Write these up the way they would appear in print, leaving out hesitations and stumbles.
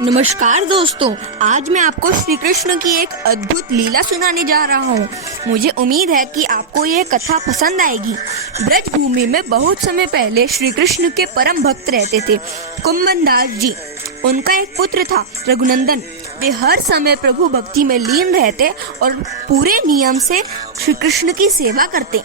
नमस्कार दोस्तों, आज मैं आपको श्री कृष्ण की एक अद्भुत लीला सुनाने जा रहा हूँ। मुझे उम्मीद है कि आपको ये कथा पसंद आएगी। ब्रज भूमि में बहुत समय पहले श्री कृष्ण के परम भक्त रहते थे, कुम्भनदास जी। उनका एक पुत्र था, रघुनंदन। वे हर समय प्रभु भक्ति में लीन रहते और पूरे नियम से श्री कृष्ण की सेवा करते।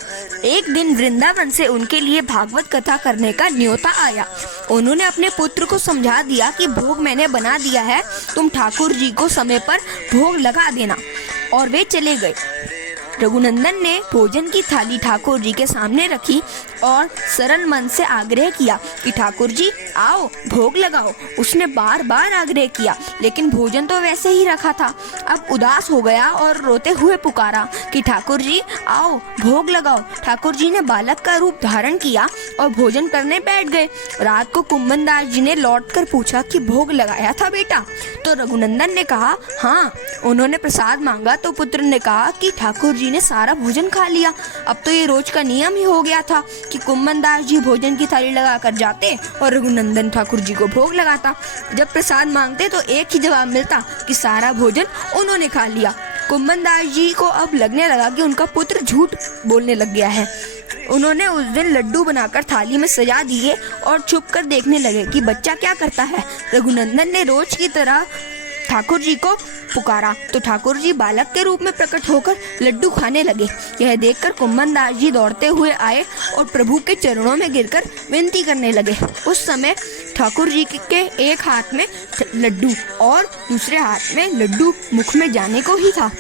एक दिन वृंदावन से उनके लिए भागवत कथा करने का न्योता आया। उन्होंने अपने पुत्र को समझा दिया कि भोग मैंने बना दिया है, तुम ठाकुर जी को समय पर भोग लगा देना। और वे चले गए। रघुनंदन ने भोजन की थाली ठाकुर जी के सामने रखी और सरल मन से आग्रह किया कि ठाकुर जी आओ, भोग लगाओ। उसने बार बार आग्रह किया, लेकिन भोजन तो वैसे ही रखा था। अब उदास हो गया और रोते हुए पुकारा कि ठाकुर जी आओ, भोग लगाओ। ठाकुर जी ने बालक का रूप धारण किया और भोजन करने बैठ गए। रात को कुम्भनदास जी ने लौटकर पूछा कि भोग लगाया था बेटा? तो रघुनंदन ने कहा हाँ। उन्होंने प्रसाद मांगा तो पुत्र ने कहा कि ठाकुर जी ने सारा भोजन खा लिया। अब तो ये रोज का नियम ही हो गया था कि कुम्भनदास जी भोजन की थाली लगा कर जाते और रघुनंदन ठाकुर जी को भोग लगाता। जब प्रसाद मांगते तो एक ही जवाब मिलता कि सारा भोजन उन्होंने खा लिया। कुम्भनदास जी को अब लगने लगा कि उनका पुत्र झूठ बोलने लग गया है। उन्होंने उस दिन लड्डू बनाकर थाली में सजा दिए और छुप कर देखने लगे कि बच्चा क्या करता है। रघुनंदन ने रोज की तरह ठाकुर जी को पुकारा तो ठाकुर जी बालक के रूप में प्रकट होकर लड्डू खाने लगे। यह देखकर कुम्भनदास जी दौड़ते हुए आए और प्रभु के चरणों में गिरकर विनती करने लगे। उस समय ठाकुर जी के एक हाथ में लड्डू और दूसरे हाथ में लड्डू मुख में जाने को ही था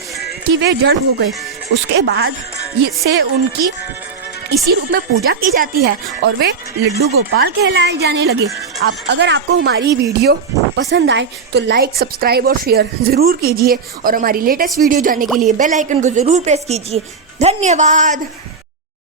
कि वे जड़ हो गए। उसके बाद से उनकी इसी रूप में पूजा की जाती है और वे लड्डू गोपाल कहलाए जाने लगे। अगर आपको हमारी वीडियो पसंद आए तो लाइक, सब्सक्राइब और शेयर ज़रूर कीजिए और हमारी लेटेस्ट वीडियो जानने के लिए बेल आइकन को ज़रूर प्रेस कीजिए। धन्यवाद।